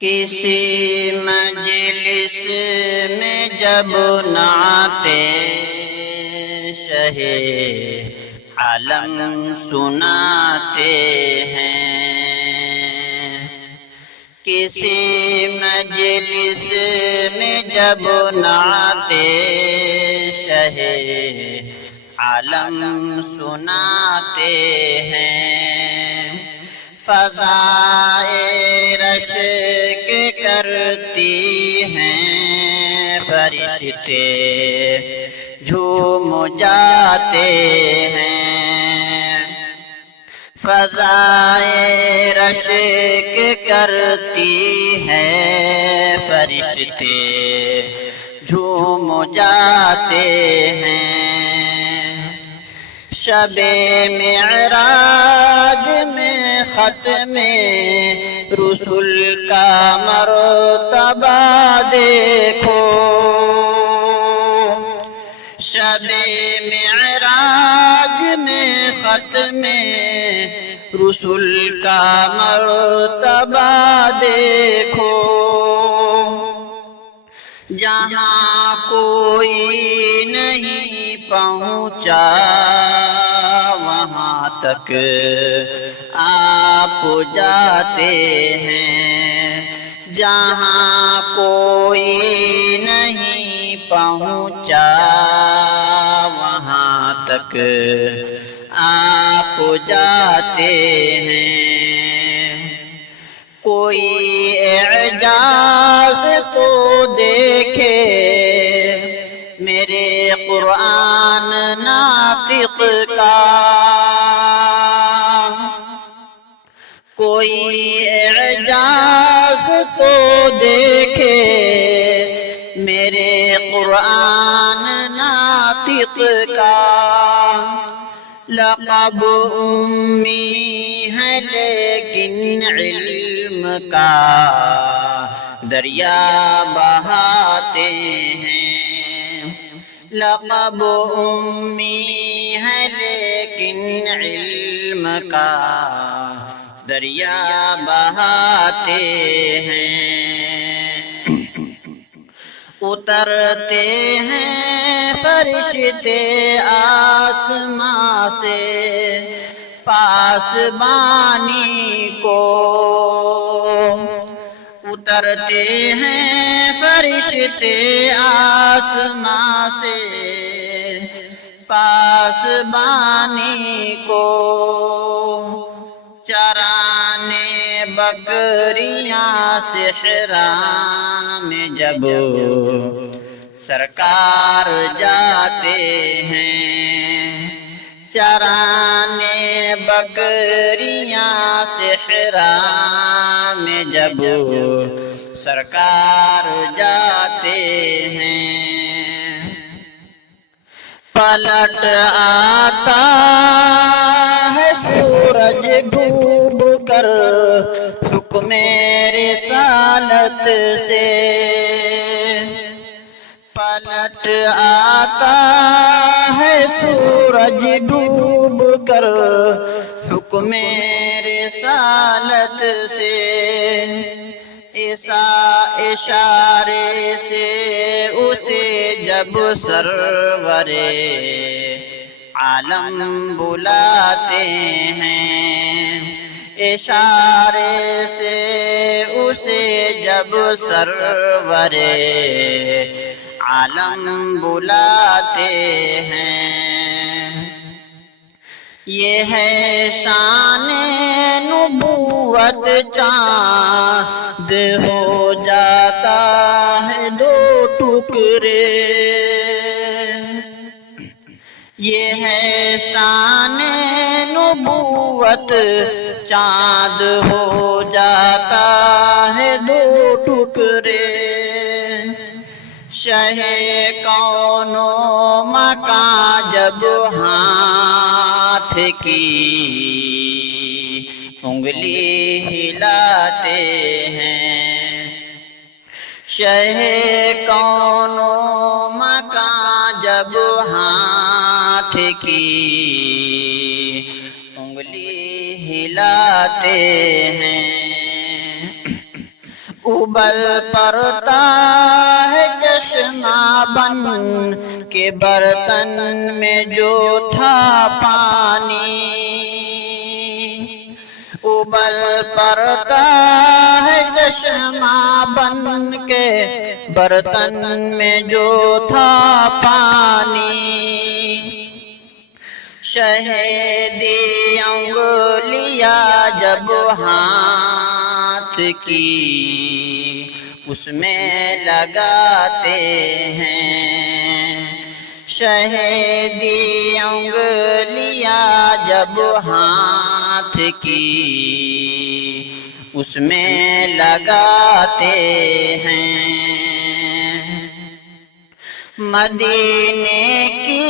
کسی مجلس میں جب نعتِ شہ عالم سناتے ہیں، کسی مجلس میں جب نعتِ شہ عالم سناتے ہیں، فضائے رش کے کرتی ہیں فرشتے جھوم جاتے ہیں، فضائے رش کے کرتی ہیں فرشتے جھوم جاتے ہیں، شب معراج میں ختم رسول کا مرتبہ دیکھو، شب معراج میں ختم رسول کا مرتبہ دیکھو، جہاں کوئی نہیں پہنچا وہاں تک آپ جاتے ہیں، جہاں کوئی نہیں پہنچا وہاں تک آپ جاتے ہیں، کوئی اعجاز تو دیکھے میرے قرآن ناطق کا، کوئی اعجاز تو دیکھے میرے قرآن ناطق کا، لقب امی ہے لیکن علم کا دریا بہاتے ہیں، لقب امی ہے لیکن علم کا دریا بہاتے ہیں، اترتے ہیں فرشتے آسمان سے پاسبانی کو، اترتے ہیں فرشتے آسمان سے پاسبانی کو، چرانے بکریاں صحرا میں جب سرکار جاتے ہیں، چرانے بکریاں صحرا میں جب سرکار جاتے ہیں، پلٹ آتا ہے سورج ڈوب کر حکم رسالت سے، پلٹ آتا ہے سورج ڈوب کر حکم رسالت سے، اشارے سے اسے جب سرور عالم بلاتے ہیں، اشارے سے اسے جب سرور عالم بلاتے ہیں، یہ ہے شان نبوت چاند ہو جاتا ہے دو ٹکڑے، یہ ہے شان نبوت چاند ہو جاتا ہے دو ٹکڑے، شہ کون و مکان جب ہاتھ کی انگلی ہلاتے ہیں، شہ کون و مکان جب ہاتھ کی انگلی ہلاتے ہیں، ابل پڑتا ہے چشمہ بن کے برتن میں جو تھا پانی، ابل پڑتا ہے چشمہ بن کے برتن میں جو تھا پانی، شہیدی انگلیاں جب ہاتھ کی اس میں لگاتے ہیں، شہیدی انگلیاں جب ہاتھ کی اس میں لگاتے ہیں، مدینے کی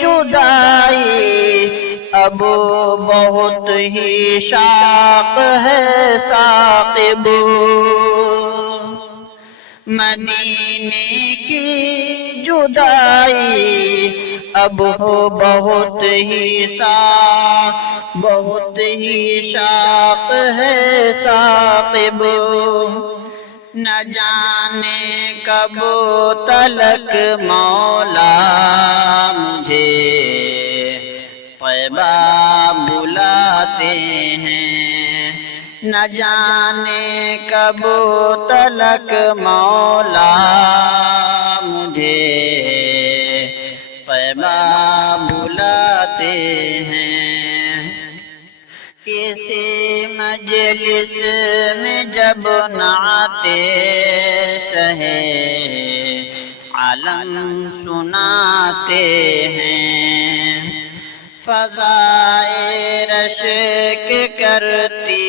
جدائی اب بہت ہی شاق ہے ثاقب، مدینے کی جدائی اب بہت ہی شاق ہے ثاقب، نہ جانے کب تلک مولا مجھے طیبہ بلاتے ہیں، نہ جانے کب تلک مولا مجھے طیبہ بلاتے ہیں، کسی مجلس میں جب نعت شہ عالم سناتے ہیں، فضائے رشک کرتی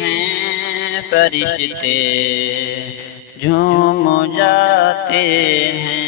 ہیں فرشتے جھوم جاتے ہیں۔